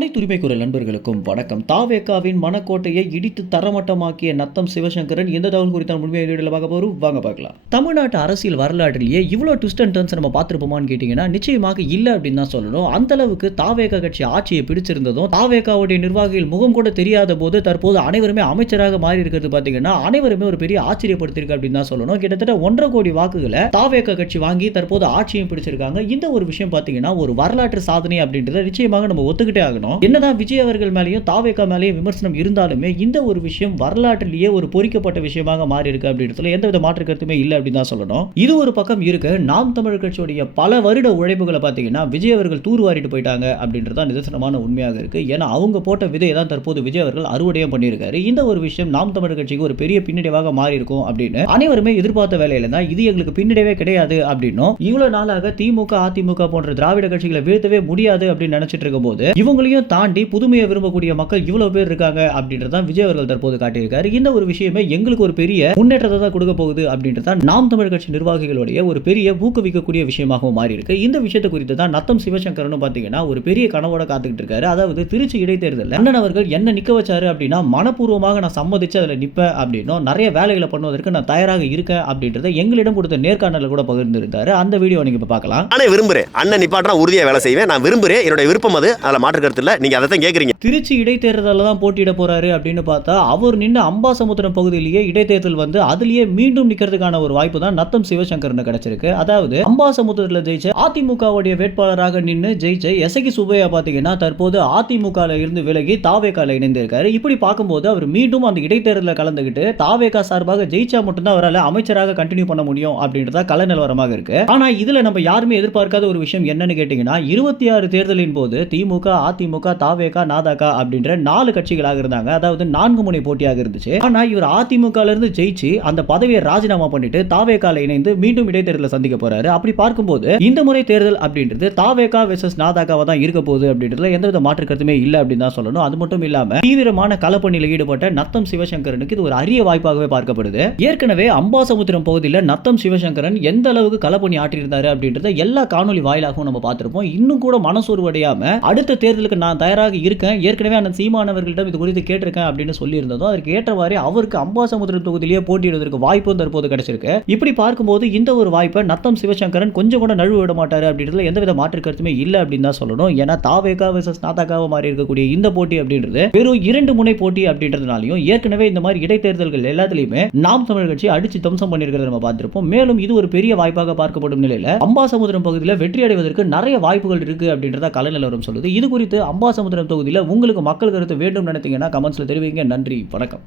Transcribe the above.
அனைத்து உரிமை குரல் நண்பர்களுக்கும் வணக்கம். தாவேகாவின் மனக்கோட்டையை இடித்து தரமட்டமாக்கிய நத்தம் சிவசங்கரன் எந்த தகவல் குறித்த உண்மையை வீடியோல பார்க்க போறோம், வாங்க பார்க்கலாம். தமிழ்நாட்டு அரசியல் வரலாற்றிலேயே இவ்வளோ ட்விஸ்ட் அண்ட் டர்ன்ஸ் நம்ம பார்த்துருப்போமான்னு கேட்டீங்கன்னா நிச்சயமாக இல்லை அப்படின்னு தான் சொல்லணும். அந்த அளவுக்கு தாவேகா கட்சி ஆட்சியை பிடிச்சிருந்ததும் தாவேகாவுடைய நிர்வாகிகள் முகம் கூட தெரியாத போது தற்போது அனைவருமே அமைச்சராக மாறி இருக்கிறது பார்த்தீங்கன்னா அனைவருமே ஒரு பெரிய ஆச்சரியப்படுத்திருக்கு அப்படின்னு தான் சொல்லணும். கிட்டத்தட்ட 1.5 கோடி வாக்குகளை தாவேகா கட்சி வாங்கி தற்போது ஆட்சியும் பிடிச்சிருக்காங்க. இந்த ஒரு விஷயம் பார்த்தீங்கன்னா ஒரு வரலாற்று சாதனை அப்படின்றத நிச்சயமாக நம்ம ஒத்துக்கிட்டே ஆகணும். என்னதான் விஜய் அவர்கள் மேலேயும் தாவேகா மேலேயும் விமர்சனம் இருந்தாலுமே இந்த ஒரு விஷயம் வரலாற்றிலேயே ஒரு பொறிக்கப்பட்ட விஷயமாக மாறி இருக்கு அப்படின்றதுல எந்தவித மாற்று கருத்துமே இல்லை அப்படின்னு தான் சொல்லணும். இது ஒரு பக்கம் இருக்க நாம் தமிழர் கட்சியுடைய பல வருட உழைப்புகளை பார்த்தீங்கன்னா விஜய் அவர்கள் தூர்வாரிட்டு போயிட்டாங்க அப்படின்றத நிதர்சனமான உண்மையாக இருக்கு. ஏன்னா அவங்க போட்ட விதையை தான் தற்போது விஜய் அவர்கள் அறுவடையும் பண்ணியிருக்காரு. இந்த ஒரு விஷயம் நாம் தமிழர் கட்சிக்கு ஒரு பெரிய பின்னடைவாக மாறி இருக்கும் அப்படின்னு அனைவருமே எதிர்பார்த்த வேலையில தான் இது எங்களுக்கு பின்னடைவே கிடையாது அப்படின்னும் இவ்வளவு நாளாக திமுக அதிமுக போன்ற திராவிட கட்சிகளை வீழ்த்தவே முடியாது அப்படின்னு நினைச்சிட்டு இருக்கும் போது இவங்களையும் தாண்டி புதுமையை விரும்பக்கூடிய மக்கள் இவ்வளவு பேர் இருக்காங்க அப்படின்றத விஜய் அவர்கள் தற்போது காட்டியிருக்காரு. இந்த ஒரு விஷயமே எங்களுக்கு ஒரு பெரிய முன்னேற்றத்தை தான் கொடுக்க போகுது அப்படின்றத நாம் தமிழ் கட்சி நிர்வாகிகளுடைய ஒரு பெரிய ஊக்குவிக்கக்கூடிய விஷயமாகவும் மாறி இருக்கு. இந்த விஷயத்தை குறித்து தான் நத்தம் சிவசங்கரன் பாத்தீங்கன்னா ஒரு பெரிய கனவோட காத்துக்கிட்டு இருக்காரு. அதாவது திருச்சி இடைத்தேர்தல் அண்ணன் அவர்கள் என்ன நிக்க வச்சாரு அப்படின்னா மனப்பூர்வமாக நான் சம்மதிச்சு அதில் நிப்பேன் அப்படின்னும் நிறைய வேலைகளை பண்ணுவதற்கு நான் தயாராக இருக்கேன் அப்படின்றத எங்களிடம் கொடுத்த நேர்காணல கூட பகிர்ந்திருந்தாரு. அந்த வீடியோ நீங்க இப்ப பார்க்கலாம். நான் விரும்புறேன் அண்ணன் நிப்பாட்டா உறுதியா வேலை செய்வேன், நான் விரும்புறேன், என்னோட விருப்பம் அது, அதில் மாற்று கருத்து இல்லை. நீங்க அதை தான் கேட்குறீங்க. திருச்சி இடைத்தேர்தலில் தான் போட்டியிட போறாரு அப்படின்னு பார்த்தா அவர் நின்று அம்பாசமுத்திரம் பகுதியிலேயே இடைத்தேர்தல் வந்து அதுலயே மீண்டும் நிக்கிறதுக்கான ஒரு வாய்ப்பு தான் நத்தம் சிவசங்கரன் கிடைச்சிருக்கு. அதாவது அம்பாசமுத்திரத்தில் ஜெயிச்ச அதிமுகவுடைய வேட்பாளராக நின்று ஜெயிச்ச எசகி சுப்பையா பாத்தீங்கன்னா தற்போது அதிமுக இருந்து விலகி தாவேகால இணைந்திருக்காரு. இப்படி பார்க்கும்போது அவர் மீண்டும் அந்த இடைத்தேர்தலில் கலந்துகிட்டு தாவேகா சார்பாக ஜெயிச்சா மட்டும்தான் அவரால் அமைச்சராக கண்டினியூ பண்ண முடியும் அப்படின்றத கள நிலவரமாக இருக்கு. ஆனா இதுல நம்ம யாருமே எதிர்பார்க்காத ஒரு விஷயம் என்னன்னு கேட்டீங்கன்னா 26 தேர்தலின் போது திமுக அதிமுக தாவேகா நாதாகா அப்படின்ற 4 கட்சிகளாக இருந்தாங்க. அதாவது 4 முனை போட்டியாக இருந்துச்சு. ஆனா இவர் அதிமுக இருந்து ஜெயிச்சு அந்த பதவியை ராஜினாமா பண்ணிட்டு தாவேகால இணைந்து மீண்டும் இடைத்தேர்தலை சந்திக்க போறாரு. அப்படி பார்க்கும்போது இந்த முறை தேர்தல் அப்படின்றது தாவேகா வெர்சஸ் நாதாகாவா தான் இருக்க போகுது அப்படின்றதுல எந்தவித மாற்று கருத்துமே இல்லை அப்படின்னு தான் சொல்லணும். அது மட்டும் இல்லாம தீவிரமான களப்பணியில் ஈடுபட்ட நத்தம் சிவசங்கரனுக்கு இது ஒரு அரிய வாய்ப்பாகவே பார்க்கப்படுது. ஏற்கனவே அம்பாசமுத்திரம் பகுதியில் நத்தம் சிவசங்கரன் எந்த அளவுக்கு களப்பணி ஆற்றியிருந்தாரு அப்படின்றத எல்லா காணொலி வாயிலாகவும் நம்ம பார்த்திருப்போம். இன்னும் கூட மனசோர்வடையாம அடுத்த தேர்தலுக்கு நான் தயாராக இருக்கேன், ஏற்கனவே அந்த சீமானவர்களிடம் இது குறித்து கேட்டிருக்கேன் அப்படின்னு சொல்லியிருந்ததும் அதற்கு ஏற்றவாறு அவருக்கு அம்பாசமுத்திரம் தொகுதியிலேயே போட்டியிடுவதற்கு வாய்ப்பும் தற்போது கிடைச்சிருக்கு. இப்படி பார்க்கும்போது இந்த ஒரு வாய்ப்பை நத்தம் சிவசங்கரன் கொஞ்சம் கூட நழுவ விட மாட்டாரு அப்படின்றதுல எந்தவித மாற்று கருத்துமே இல்லை அப்படின்னு தான் சொல்லணும். ஏன்னா தாவேகா வெர்சஸ் நாதாகாவா மாறி இருக்கக்கூடிய இந்த போட்டி அப்படின்றது வெறும் 2 முனை போட்டி அப்படின்றதுனாலையும் ஏற்கனவே இந்த மாதிரி இடைத்தேர்தல்கள் எல்லாத்திலையுமே நாம் தமிழ் கட்சி அடிச்சு தம்சம் பண்ணியிருக்கிறத நம்ம பார்த்திருப்போம். மேலும் இது ஒரு பெரிய வாய்ப்பாக பார்க்கப்படும் நிலையில அம்பாசமுத்திரம் பகுதியில் வெற்றி அடைவதற்கு நிறைய வாய்ப்புகள் இருக்கு அப்படின்றத கள நிலவரம் சொல்லுது. இது குறித்து அம்பாசமுத்திரம் தொகுதியில் உங்களுக்கு மக்கள் கருத்து வேண்டும் நினைத்தீங்கன்னா கமெண்ட்ஸ்ல தெரிவிங்க. நன்றி, வணக்கம்.